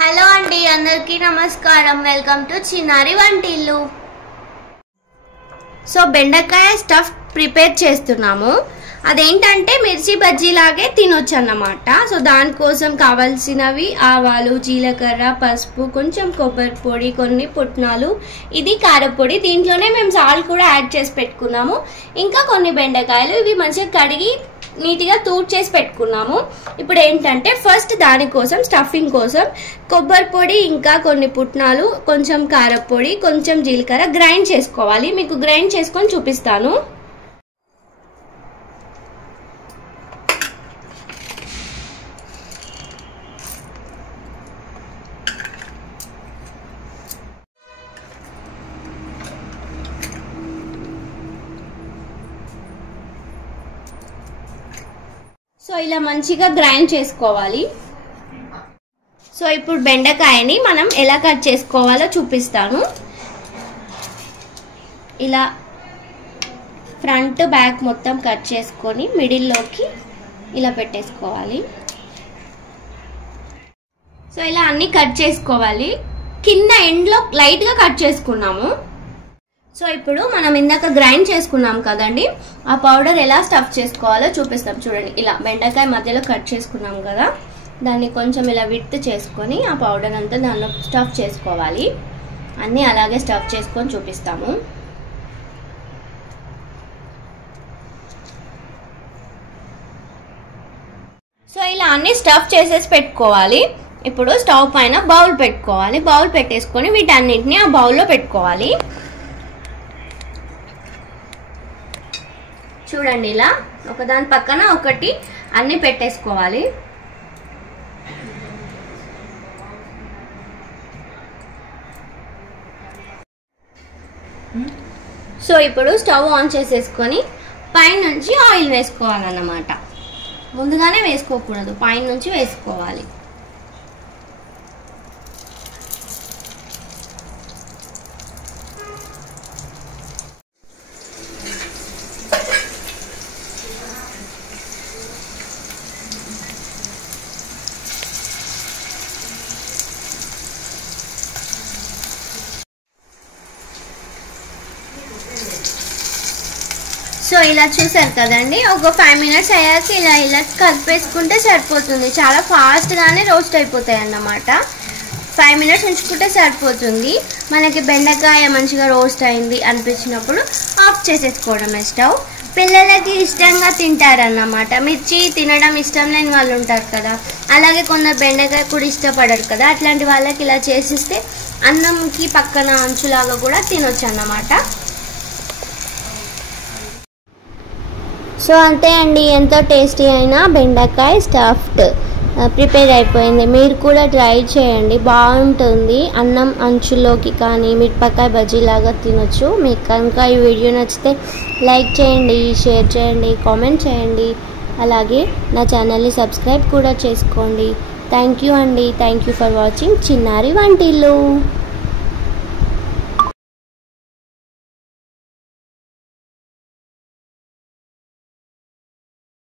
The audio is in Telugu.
హలో అండి, అందరికీ నమస్కారం. వెల్కమ్ టు చిన్నారి వంటిల్లు. సో బెండకాయ స్టఫ్ ప్రిపేర్ చేస్తున్నాము. అదేంటంటే మిర్చి బజ్జీ లాగే తినొచ్చు అన్నమాట. సో దానికోసం కావాల్సినవి ఆవాలు, జీలకర్ర, పసుపు, కొంచెం కొబ్బరి పొడి, కొన్ని పుట్నాలు, ఇది కారపొడి. దీంట్లోనే మేము సాల్ట్ కూడా యాడ్ చేసి పెట్టుకున్నాము. ఇంకా కొన్ని బెండకాయలు, ఇవి మంచిగా కడిగి నీట్గా తూడ్ చేసి పెట్టుకున్నాము. ఇప్పుడు ఏంటంటే ఫస్ట్ దానికోసం స్టఫింగ్ కోసం కొబ్బరి పొడి, ఇంకా కొన్ని పుట్నాలు, కొంచెం కారపొడి, కొంచెం జీలకర్ర గ్రైండ్ చేసుకోవాలి. మీకు గ్రైండ్ చేసుకొని చూపిస్తాను. సో ఇలా మంచిగా గ్రైండ్ చేసుకోవాలి. సో ఇప్పుడు బెండకాయని మనం ఎలా కట్ చేసుకోవాలో చూపిస్తాను. ఇలా ఫ్రంట్ బ్యాక్ మొత్తం కట్ చేసుకొని మిడిల్లోకి ఇలా పెట్టేసుకోవాలి. సో ఇలా అన్ని కట్ చేసుకోవాలి. కింద ఎండ్లో లైట్గా కట్ చేసుకున్నాము. సో ఇప్పుడు మనం ఇందాక గ్రైండ్ చేసుకున్నాం కదండి, ఆ పౌడర్ ఎలా స్టఫ్ చేసుకోవాలో చూపిస్తాం. చూడండి, ఇలా బెండకాయ మధ్యలో కట్ చేసుకున్నాం కదా, దాన్ని కొంచెం ఇలా విడ్త్ చేసుకొని ఆ పౌడర్ అంతా దానిలో స్టఫ్ చేసుకోవాలి. అన్నీ అలాగే స్టఫ్ చేసుకొని చూపిస్తాము. సో ఇలా అన్ని స్టఫ్ చేసేసి పెట్టుకోవాలి. ఇప్పుడు స్టవ్ పైన బౌల్ పెట్టుకోవాలి. బౌల్ పెట్టేసుకొని వీటన్నిటిని ఆ బౌల్లో పెట్టుకోవాలి. చూడండి, ఇలా ఒకదాని పక్కన ఒకటి అన్ని పెట్టేసుకోవాలి. సో ఇప్పుడు స్టవ్ ఆన్ చేసేసుకొని పైనుంచి ఆయిల్ వేసుకోవాలన్నమాట. ముందుగానే వేసుకోకూడదు, పైనుంచి వేసుకోవాలి. సో ఇలా చూసారు కదండి, ఒక 5 మినిట్స్ అయ్యాక ఇలా ఇలా కలిపేసుకుంటే సరిపోతుంది. చాలా ఫాస్ట్గానే రోస్ట్ అయిపోతాయి అన్నమాట. 5 మినిట్స్ ఉంచుకుంటే సరిపోతుంది. మనకి బెండకాయ మంచిగా రోస్ట్ అయింది అనిపించినప్పుడు ఆఫ్ చేసేసుకోవడమే స్టవ్. పిల్లలకి ఇష్టంగా తింటారన్నమాట. మిర్చి తినడం ఇష్టం లేని వాళ్ళు ఉంటారు కదా, అలాగే కొందరు బెండకాయ కూడా ఇష్టపడరు కదా, అట్లాంటి వాళ్ళకి ఇలా చేసిస్తే అన్నంకి పక్కన అంచులాగా కూడా తినొచ్చు అన్నమాట. సో అంతే అండి, ఎంతో టేస్టీ అయిన బెండకాయ స్టఫ్డ్ ప్రిపేర్ అయిపోయింది. మీరు కూడా ట్రై చేయండి, బాగుంటుంది. అన్నం అంచులోకి కానీ మిరపకాయ బజ్జీలాగా తినొచ్చు. మీకు కనుక ఈ వీడియో నచ్చితే లైక్ చేయండి, షేర్ చేయండి, కామెంట్ చేయండి. అలాగే నా ఛానల్ని సబ్స్క్రైబ్ కూడా చేసుకోండి. థ్యాంక్ యూ అండి. థ్యాంక్ యూ ఫర్ వాచింగ్ చిన్నారి వంటిల్లు.